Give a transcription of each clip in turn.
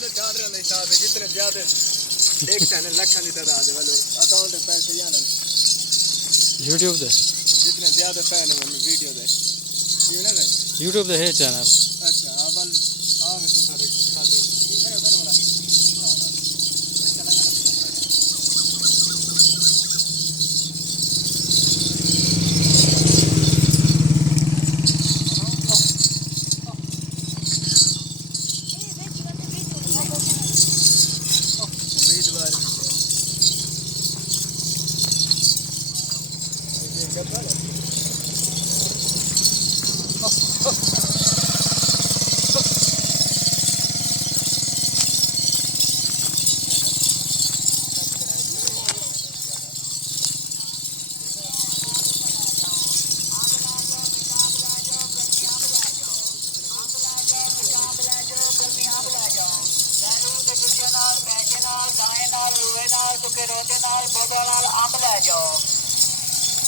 जितने ज्यादा देखते हैं लाखों की तादाद है वालों अकाउंट में पैसे जाने YouTube दे जितने ज्यादा फैन है वीडियो दे ये ना YouTube दे है चैनल अच्छा अब में से सारे खाते ये करे वाला ऐसा लगा नहीं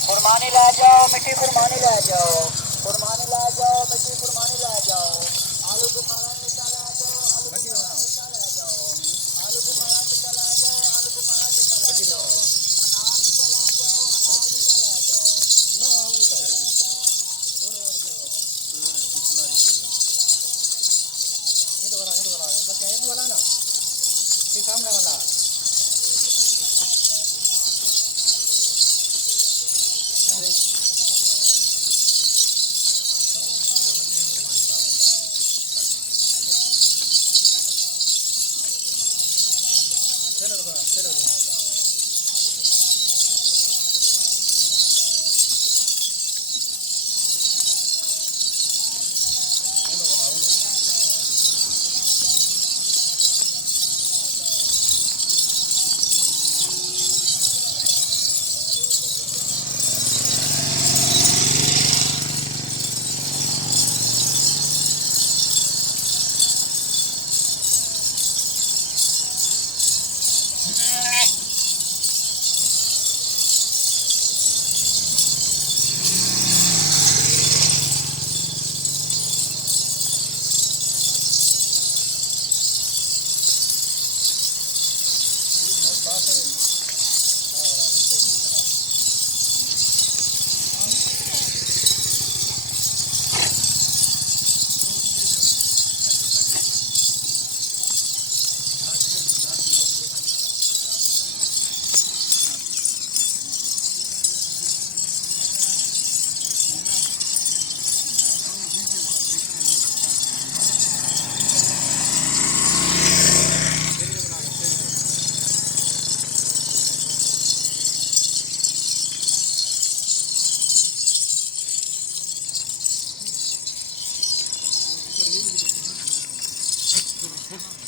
कुर्बानी ला जाओ मिट्टी कुर्बानी ला जाओ कुर्बानी ला जाओ मिट्टी कुर्बानी ला जाओ आलू बुखारा मिठा ला जाओ आलू बुखारा मिठा ला जाओ आलू बुखारा मिठा ला जाओ आलू बुखारा मिठा ला जाओ अनार मिठा ला जाओ अनार मिठा ला जाओ ये वाला ना ये सामने वाला Good.